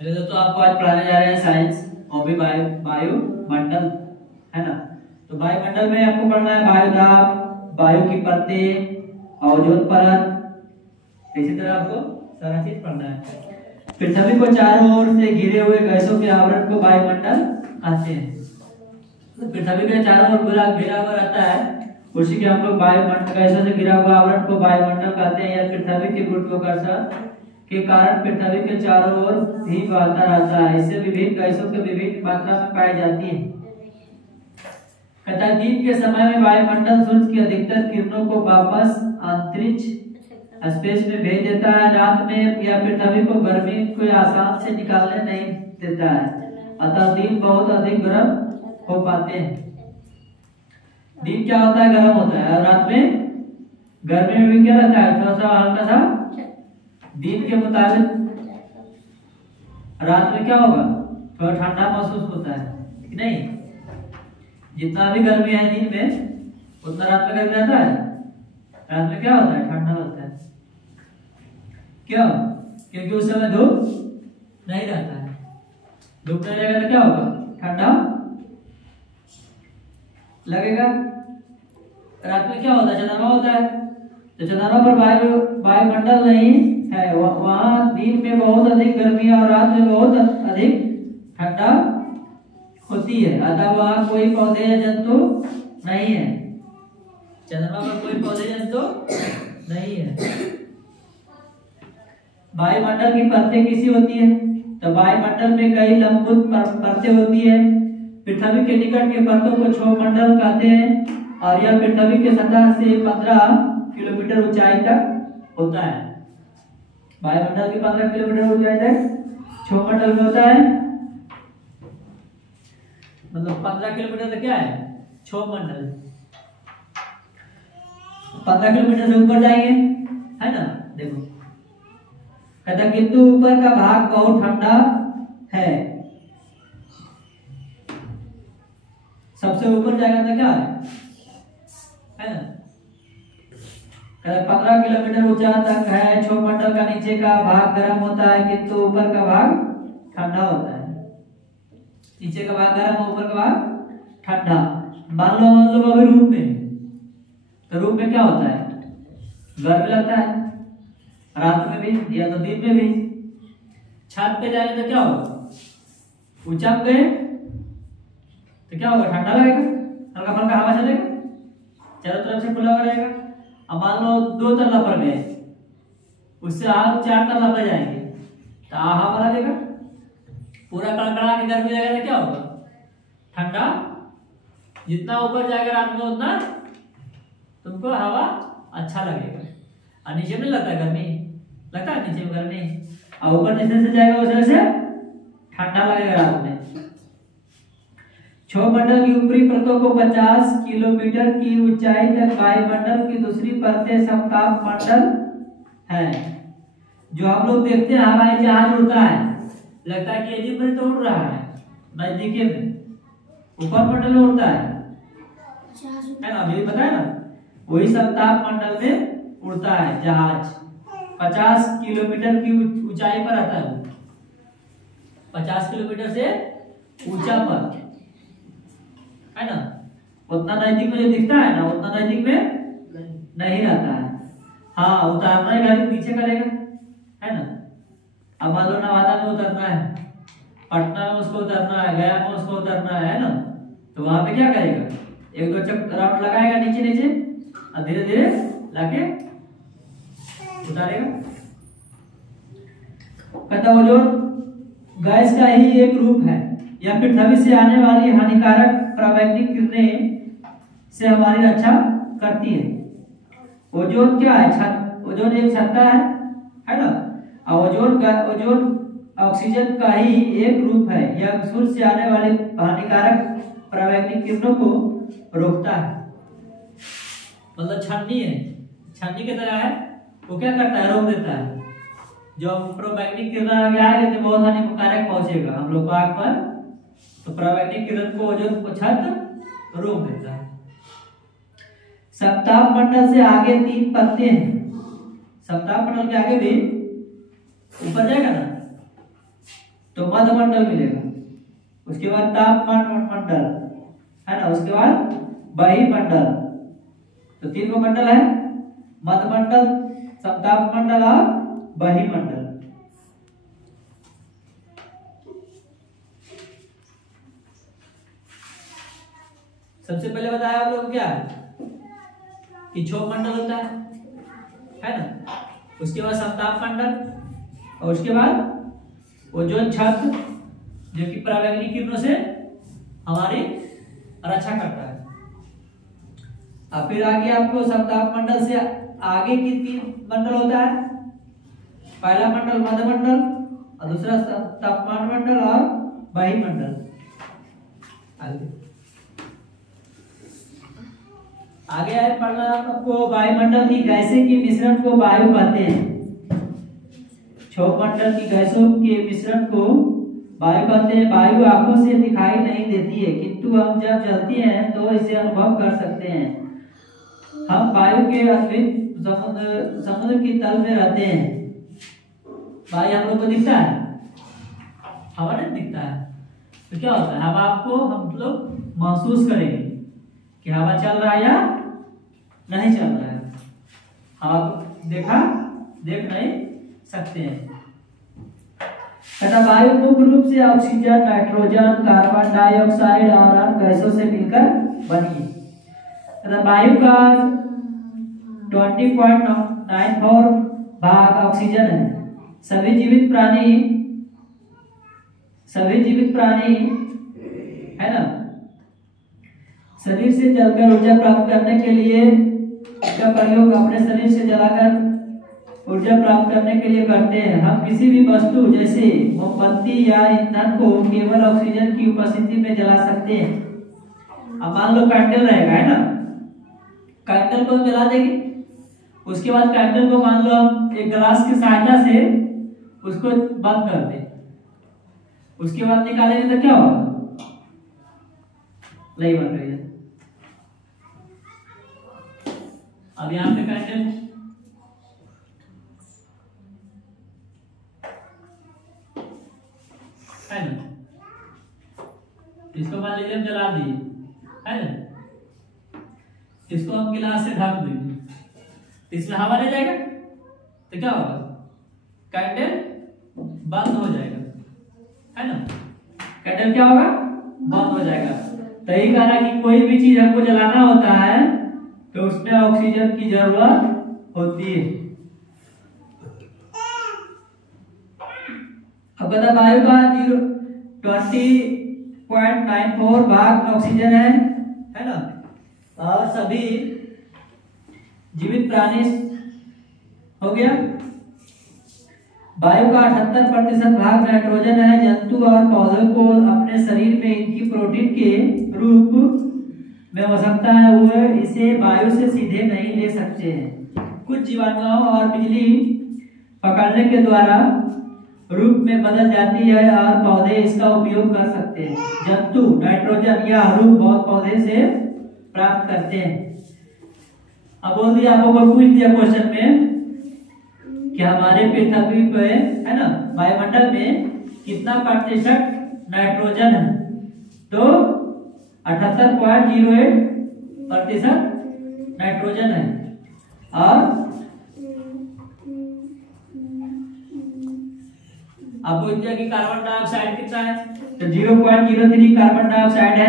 मेरे दोस्तों आपको आज पढ़ाने जा रहे हैं साइंस और भी वायुमंडल, है ना। तो वायुमंडल में आपको पढ़ना है वायुदाब, वायु की परतें, ओजोन परत, इसी तरह आपको सारा चीज पढ़ना है। पृथ्वी को चारों ओर से घिरे हुए गैसों के आवरण को वायुमंडल कहते हैं। तो पृथ्वी के चारों ओर पूरा घिरा हुआ रहता है, उसी के हम लोग वायुमंडल, गैसों से घिरा हुआ आवरण को वायुमंडल कहते हैं। यह पृथ्वी के गुरुत्वाकर्षण के कारण पृथ्वी के चारों ओर भी बहता रहता है। इससे विभिन्न गैसों की विभिन्न मात्रा में पाई जाती है। दिन के समय में वायुमंडल सूर्य की अधिकतर किरणों को वापस अंतरिक्ष स्पेस में भेज देता है। रात में यह पृथ्वी को गर्मी को आसान से निकालने नहीं देता है, अतः दिन बहुत अधिक गर्म हो पाते हैं। दिन क्या होता है, गर्म होता है, और रात में गर्मी में भी क्या रहता है, थोड़ा सा हल्का सा। दिन के मुताबिक रात में क्या होगा, थोड़ा ठंडा महसूस होता है कि नहीं। जितना भी गर्मी है दिन में, उतना रात में गर्मी रहता है। रात में क्या होता है, ठंडा होता है। क्यों? क्योंकि उस समय धूप नहीं रहता है। धूप नहीं रहेगा तो क्या होगा, ठंडा लगेगा। रात में क्या होता है, चंद्रमा होता है। तो चंद्रमा पर वायुमंडल नहीं है, वहां दिन में बहुत अधिक गर्मी और रात में बहुत अधिक ठंडा होती है, अतः वहां कोई पौधे या जंतु नहीं है। चंद्रमा पर कोई पौधे जंतु नहीं है। वायुमंडल की परतें किसी होती है, तो वायुमंडल में कई लंबवत परतें होती है। पृथ्वी के निकट के परतों को क्षोभमंडल कहते हैं, और यह पृथ्वी के सतह से 15 किलोमीटर ऊंचाई तक होता है। वायुमंडल की 15 किलोमीटर ऊंचाई तक क्षोभमंडल में होता है। मतलब 15 किलोमीटर तक क्या है, क्षोभमंडल। 15 किलोमीटर से ऊपर जाएंगे, है ना। देखो कहता, किंतु ऊपर का भाग बहुत ठंडा है। सबसे ऊपर जाएगा तो क्या है ना। कहता 15 किलोमीटर ऊंचा तक है क्षोभमंडल का। नीचे का भाग गर्म होता है, किंतु ऊपर का भाग ठंडा होता है। नीचे का भाग गर्म, ऊपर का भाग ठंडा। मान लो अभी रूम में, तो रूम में क्या होता है, गर्म लगता है, रात में भी या तो दिन में भी। छत पे जाए तो क्या होगा, ऊंचा पे तो क्या होगा, ठंडा लगेगा, हल्का फल्का हवा चलेगा, चारों तरफ से खुला हुआ रहेगा। अब मान लो 2 तल्ला पर गए, उससे आप 4 तल्ला पर जाएंगे तो हवा लगेगा, पूरा कड़कड़ा के गर्मी लगेगा तो क्या होगा, ठंडा। जितना ऊपर जाएगा रात में उतना तुमको हवा अच्छा लगेगा। और नीचे में लगता है गर्मी, लगता है नीचे में गर्मी, और ऊपर जैसे से जाएगा उस से ठंडा लगेगा रात में। क्षोभमंडल की ऊपरी परतों को 50 किलोमीटर की ऊंचाई तक वायुमंडल की दूसरी परतें समताप मंडल है। जो हम लोग देखते हैं हवाई जहाज उड़ता है, लगता है कि अजीब में तो उड़ रहा है, नजदीके में ऊपर मंडल में उड़ता है ना, अभी बताया ना। वही समताप मंडल में उड़ता है जहाज। 50 किलोमीटर की ऊंचाई पर आता है, 50 किलोमीटर से ऊंचा पर, है ना। उतना नजदीक में जो दिखता है ना, उतना नजदीक में नहीं रहता है। हाँ, उतारना है गाड़ी पीछे करेगा, है ना। अब मान लो नवादा में उतरना है, पटना में उसको उतरना है, गया में उसको उतरना है ना, तो वहां पे क्या करेगा, 1-2 चक्कर राउंड लगाएगा नीचे नीचे, और धीरे धीरे लाके उतारेगा। कहता ओजोन गैस का ही एक रूप है। यह पृथ्वी से आने वाली हानिकारक पराबैंगनी किरणें से हमारी रक्षा करती है। ओजोन क्या है, ओजोन एक छत्ता है ना। ओजोन ऑक्सीजन का ही एक रूप है। यह सूर्य से आने वाले हानिकारक पराबैंगनी किरणों को रोकता है। मतलब छन्नी है, छन्नी की तरह है, वो क्या करता है, रोक देता है। जो पराबैंगनी किरण आगे तो बहुत हानिकारक पहुंचेगा हम लोग को आग पर, तो पराबैंगनी किरण को ओजोन को छत रोक देता है। समताप मंडल से आगे 3 परतें हैं। समताप मंडल के आगे भी ऊपर जाएगा ना, तो मध्यमंडल मिलेगा। उसके बाद तापमंडल है ना, उसके बाद बहिमंडल। तो 3 गो मंडल है, मध्यमंडल, समतापमंडल और बहिमंडल। सबसे पहले बताया आप लोग क्या कि क्षोभ मंडल होता है ना, उसके बाद समताप मंडल, और उसके बाद ओजोन छत्र जो कि पराबैंगनी किरणों से हमारी रक्षा करता है। अब फिर आगे आपको समताप मंडल से आगे की 3 मंडल होता है, पहला मंडल मध्यमंडल और दूसरा तापमान मंडल और बहिमंडल। आगे है पढ़ना आपको वायुमंडल की गैसें के मिश्रण को वायु कहते हैं। क्षोभ मंडल की गैसों के मिश्रण को वायु कहते हैं। वायु आंखों से दिखाई नहीं देती है, किंतु हम जब चलती हैं तो इसे अनुभव कर सकते हैं। हम वायु के अतिरिक्त समुद्र की तल में रहते हैं। वायु हम लोग को दिखता है, हवा नहीं दिखता है, तो क्या होता है हवा आपको हम लोग महसूस करेंगे कि हवा चल रहा है या नहीं चल रहा है। हवा देख नहीं सकते हैं। वायु मुख्य रूप से ऑक्सीजन, नाइट्रोजन, कार्बन डाइऑक्साइड और अन्य गैसों से मिलकर बनी है। वायु का 20.94 भाग ऑक्सीजन है। सभी जीवित प्राणी है ना, शरीर से जलकर ऊर्जा प्राप्त करने के लिए इसका प्रयोग अपने शरीर से जलाकर ऊर्जा प्राप्त करने के लिए करते हैं। हम किसी भी वस्तु जैसे मोमबत्ती या ईंधन को केवल ऑक्सीजन की उपस्थिति में जला सकते हैं। अब मान लो कैंडल रहेगा, है ना, कैंडल को हम जला देंगे, उसके बाद कैंडल को मान लो हम एक ग्लास की सहायता से उसको बंद कर दें, उसके बाद निकालेंगे तो क्या होगा, नहीं बन रही है। अब यहाँ पे कैंडल है ना, इसको मान लीजिए हम जला दिए, है ना, इसको हम गिलास से ढक देंगे, इसमें हवा नहीं जाएगा तो क्या होगा, कैंडल बंद हो जाएगा, है ना, कैंडल क्या होगा, बंद हो जाएगा। तो यही कहा कि कोई भी चीज हमको जलाना होता है तो उसमें ऑक्सीजन की जरूरत होती है। अब बता वायु का 20.94 भाग ऑक्सीजन है ना, और सभी जीवित प्राणी हो गया। वायु का 78% भाग नाइट्रोजन है। जंतु और पौधों को अपने शरीर में इनकी प्रोटीन के रूप में आवश्यकता है, वो इसे वायु से सीधे नहीं ले सकते हैं। कुछ जीवाणुओं और बिजली पकड़ने के द्वारा रूप में बदल जाती है और पौधे इसका उपयोग कर सकते हैं। जंतु नाइट्रोजन या रूप बहुत पौधे से प्राप्त करते हैं। अब बोल दिया, आपको पूछ दिया क्वेश्चन में कि हमारे पृथ्वी पे है ना वायुमंडल में कितना प्रतिशत नाइट्रोजन है, तो 78.08% नाइट्रोजन है। और आपको दिया कि कार्बन डाइऑक्साइड कितना है, तो 0.03 कार्बन डाइऑक्साइड है।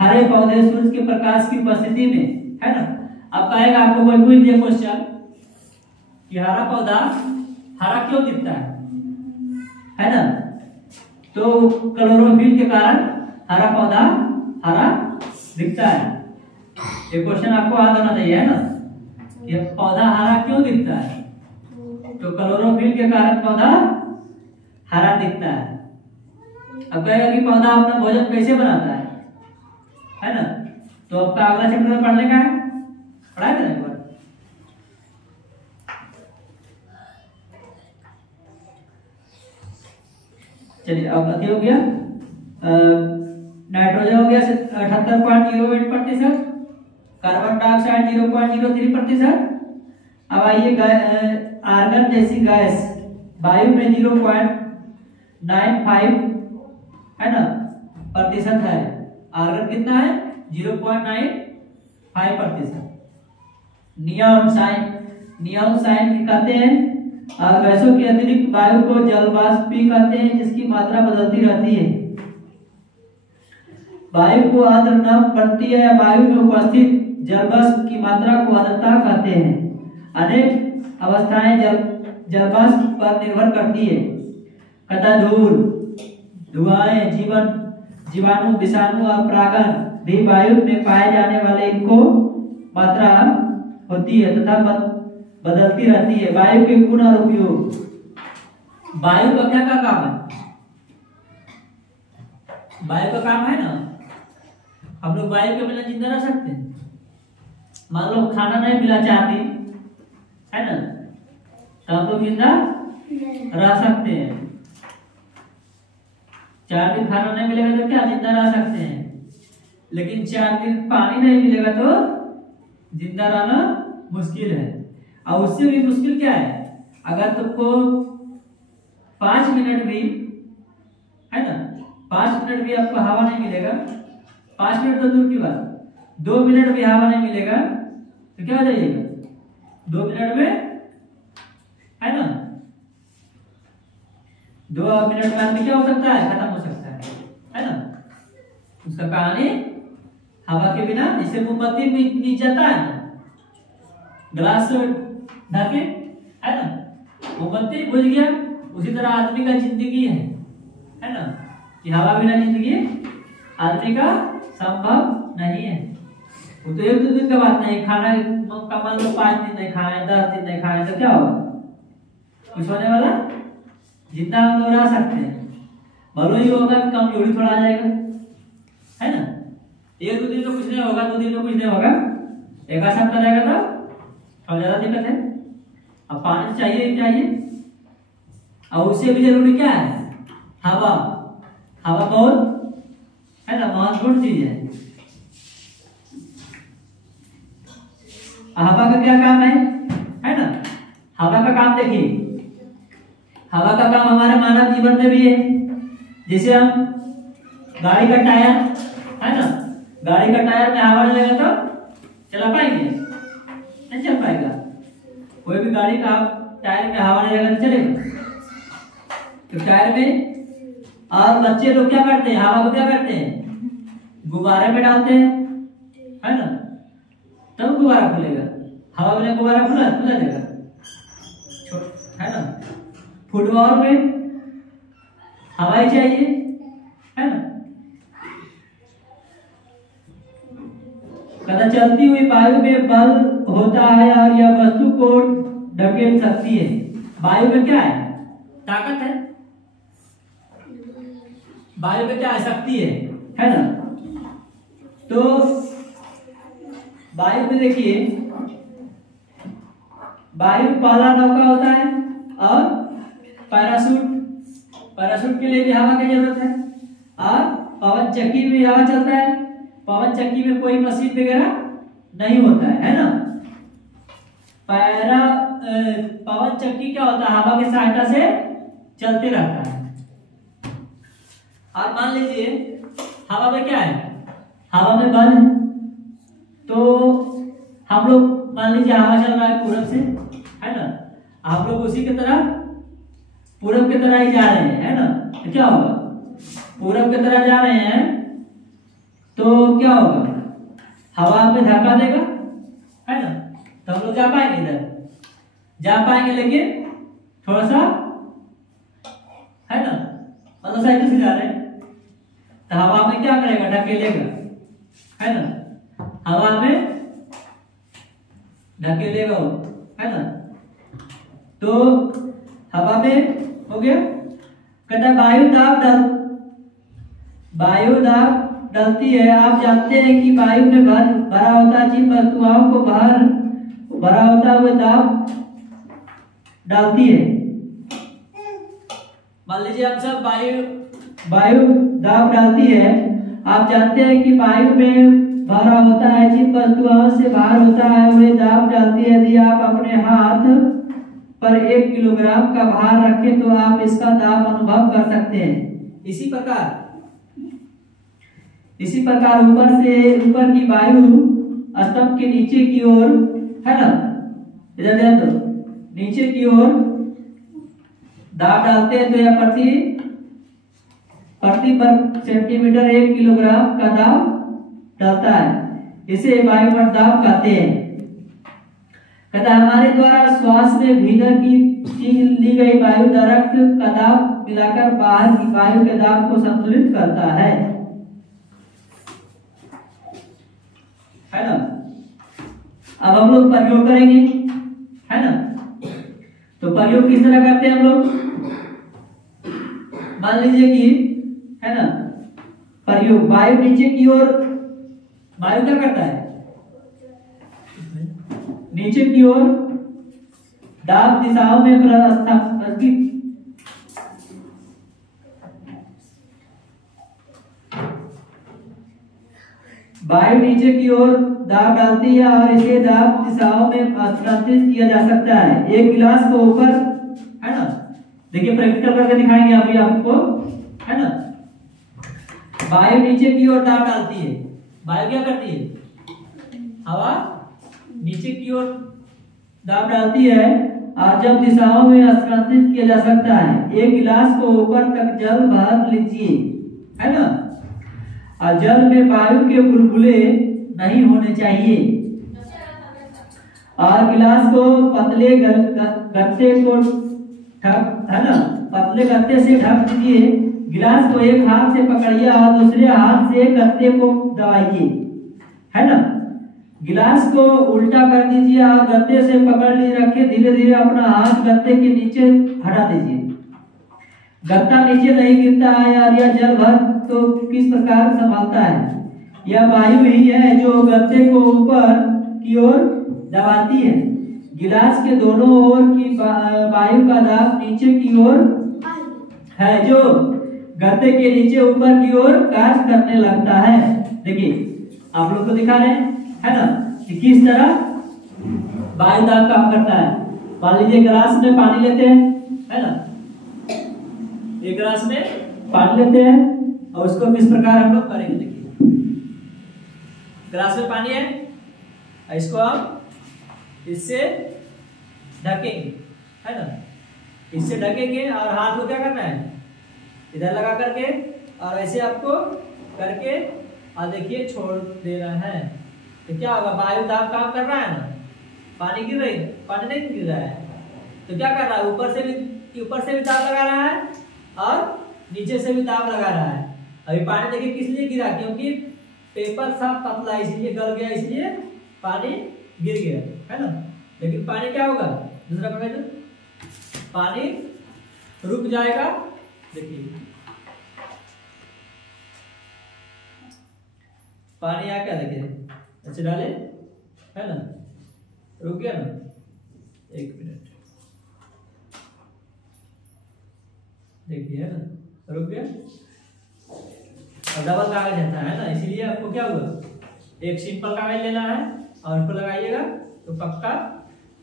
हरे पौधे सूर्य के प्रकाश की उपस्थिति में, है ना। अब कहेगा आपको कोई पूछ दिया क्वेश्चन कि हरा पौधा हरा क्यों दिखता है ना, तो क्लोरोफिल के कारण हरा पौधा हरा दिखता है। ये क्वेश्चन आपको याद होना चाहिए, है ना, ये पौधा हरा क्यों दिखता है, तो क्लोरोफिल के कारण पौधा हरा दिखता है। अब कहेगा कि पौधा अपना भोजन कैसे बनाता है ना, तो आपका अगला चैप्टर पढ़ने का है, पढ़ाया था एक बार। चलिए अब अति हो गया, नाइट्रोजन हो गया 78.08%, कार्बन डाइऑक्साइड 0.03%। अब आइए आर्गन जैसी गैस वायु में 0.0 0.95 है ना प्रतिशत है। आर्गन कितना है 0.95%। नियॉन साइन कहते हैं गैसों के अतिरिक्त वायु को जलवाष्प भी कहते हैं, जिसकी मात्रा बदलती रहती है। वायु को आर्द्र नम बनती है या वायु में उपस्थित जलवाष्प की मात्रा को आर्द्रता कहते हैं। अनेक अवस्थाएं जलवाष्प पर निर्भर करती है। कथा धूल, धुआं, जीवाणु, विषाणु और परागण भी वायु में पाए जाने वाले इनको मात्रा होती है तथा बदलती रहती है। वायु के गुण और उपयोग। वायु का क्या काम है? वायु का काम है ना, हम लोग वायु के बिना जिंदा रह सकते हैं। मान लो खाना नहीं मिला 4 दिन, है ना, तो हम लोग जिंदा रह सकते हैं। 4 दिन खाना नहीं मिलेगा तो क्या जिंदा रह सकते हैं, लेकिन 4 दिन पानी नहीं मिलेगा तो जिंदा रहना मुश्किल है। और उससे भी मुश्किल क्या है, अगर तुमको 5 मिनट भी, है ना, 5 मिनट भी आपको हवा नहीं मिलेगा, 5 मिनट तो दूर की बात, 2 मिनट भी हवा नहीं मिलेगा तो क्या हो जाइएगा, 2 मिनट में, है ना, 2 मिनट में आदमी क्या हो सकता है, खत्म हो सकता है ना। उसका कहानी हवा के बिना, जैसे मोमबत्ती नीच जाता है ना, ग्लास ढके, है ना, मोमबत्ती बुझ गया, उसी तरह आदमी का जिंदगी है ना, कि हवा बिना जिंदगी आदमी का संभव नहीं है। वो तो 1-2 दिन का बात नहीं, खाना का मान लो 5 दिन नहीं खाए, 10 दिन नहीं खाए तो क्या होगा, कुछ होने वाला, जितना हम लोग रह सकते हैं। मालूम ही होगा कि कमजोरी थोड़ा आ जाएगा, है ना, 1-2 दिन तो कुछ नहीं होगा, 2 दिन तो कुछ नहीं होगा, 1 सप्ताह रहेगा तो और ज्यादा दिक्कत है। अब पानी चाहिए ही चाहिए, और उससे भी जरूरी क्या है, हवा। हवा बहुत, है ना, महत्वपूर्ण चीज है। हवा का क्या काम है ना, हवा का काम देखिए, हवा का काम हमारे मानव जीवन में भी है। जैसे हम गाड़ी का टायर, है ना, गाड़ी का टायर में हवा नहीं लगेगा तो चला पाएंगे, नहीं चल पाएगा। कोई भी गाड़ी का टायर में हवा नहीं लगेगा तो चलेगा। तो टायर में, और बच्चे लोग क्या करते हैं, हवा को क्या करते हैं, गुब्बारे में डालते हैं, है ना, तब गुब्बारा खुलेगा। हवा में गुब्बारा खुला जाएगा, है ना। फुटबॉल में हवा ही चाहिए, है ना। कहता चलती हुई वायु में बल होता है और यह वस्तु को ढकेल सकती है। वायु में क्या है, ताकत है। वायु में क्या है, शक्ति है ना। तो वायु में देखिए, वायु पहला नौका होता है, और पैराशूट के लिए भी हवा की जरूरत है, और पवन चक्की में हवा चलता है। पवन चक्की में कोई मशीन वगैरह नहीं होता है ना। पवन चक्की क्या होता है, हवा की सहायता से चलते रहता है। और मान लीजिए हवा में क्या है, हवा में बल है, तो हम लोग मान लीजिए हवा चल रहा है पूरब से, है ना, हम लोग उसी की तरह पूरब की तरह ही जा रहे हैं, है ना। तो क्या होगा, पूरब की तरह जा रहे हैं तो क्या होगा, हवा में धक्का देगा, है ना, तो हम लोग जा पाएंगे, इधर जा पाएंगे, लेकिन थोड़ा सा, है ना, मतलब साइकिल से जा रहे हैं तो हवा में क्या करेगा, ढकेलेगा, है ना, हवा में ढकेलेगा, है ना। तो हवा में हो गया। कहता वायु दाब डलती है। आप जानते हैं कि वायु में भरा होता जिन वस्तुओं को भरा होता हुए दाब डालती है। मान लीजिए हम सब वायु दाब डालती है। आप जानते हैं कि वायु में भरा होता है जिन वस्तुओं से भार होता है वे दाब डालती है। यदि आप अपने हाथ पर 1 किलोग्राम का भार रखें तो आप इसका दाब अनुभव कर सकते हैं। इसी प्रकार ऊपर की वायु स्तंभ के नीचे की ओर, है ना, इधर ध्यान दो, नीचे की ओर दाब डालते हैं तो यह प्रति वर्ग सेंटीमीटर 1 किलोग्राम का दाब डालता है। इसे वायुमंडल दाब कहते हैं। कहता है हमारे द्वारा श्वास में भीतर की ली गई वायु रक्त का दाब मिलाकर बाहर की वायु के दाब को संतुलित करता है ना। अब हम लोग प्रयोग करेंगे, है ना। तो प्रयोग किस तरह करते हैं हम लोग, मान लीजिए कि, है ना, प्रयोग वायु नीचे की ओर, वायु क्या करता है, नीचे की ओर दाब दिशाओं में प्रस्थापित, वायु नीचे की ओर दाब डालती है और इसे दाब दिशाओं में स्थानांतरित किया जा सकता है। एक गिलास को ऊपर, है ना, देखिए प्रैक्टिकल करके दिखाएंगे अभी आपको, है ना। वायु नीचे की ओर दाब डालती है, वायु क्या करती है, हवा नीचे की ओर दाब डालती है और जब दिशाओं में स्थानांतरित किया जा सकता है। एक गिलास को ऊपर तक जल भर लीजिए, है ना, और जल में वायु के बुलबुले नहीं होने चाहिए और गिलास को पतले गत्ते को ढक, है ना, पतले गत्ते से ढक दीजिए। गिलास को एक हाथ से पकड़िए और दूसरे हाथ से गत्ते को दबाइए, है ना। गिलास को उल्टा कर दीजिए और गत्ते से पकड़ ली रखिए। धीरे धीरे अपना हाथ गत्ते के नीचे हटा दीजिए। गत्ता नीचे नहीं गिरता है और यह जल भर तो किस प्रकार संभालता है। यह वायु ही है जो गत्ते को ऊपर की ओर दबाती है। गिलास के दोनों ओर की वायु का दाब नीचे की ओर है जो गत्ते के नीचे ऊपर की ओर कार्य करने लगता है। देखिए आप लोग को दिखा रहे हैं, है ना, कि किस तरह वायु दाब काम करता है। मान लीजिए गिलास में पानी लेते हैं, है ना, एक गिलास में पानी लेते हैं और उसको किस प्रकार हम लोग करेंगे। देखिए गिलास में पानी है, इसको हम इससे ढकेंगे, है ना, इससे ढकेंगे और हाथ को क्या करना है, इधर लगा करके और ऐसे आपको करके और देखिए छोड़ देना है। तो क्या होगा, वायु दाब काम कर रहा है ना, पानी गिर रही, पानी नहीं गिर रहा है तो क्या कर रहा है, ऊपर से भी दाब लगा रहा है और नीचे से भी दाब लगा रहा है। अभी पानी देखिए किस लिए गिरा, क्योंकि पेपर था पतला इसलिए गल गया, इसलिए पानी गिर गया, है ना। लेकिन पानी क्या होगा, दूसरा पॉइंट, पानी रुक जाएगा। देखिए पानी आ क्या, देखिए अच्छे डाले, है ना, रुक गया ना, एक मिनट देखिए, है ना, रुक गया। और डबल कागज रहता है ना, इसीलिए आपको क्या हुआ, एक सिंपल कागज लेना है और उसको लगाइएगा तो पक्का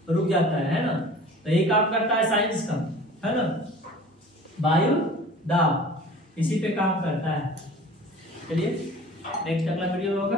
रुक जाता है ना। तो यही काम करता है साइंस का, है ना, वायु दाब इसी पे काम करता है। चलिए नेक्स्ट अगला वीडियो होगा।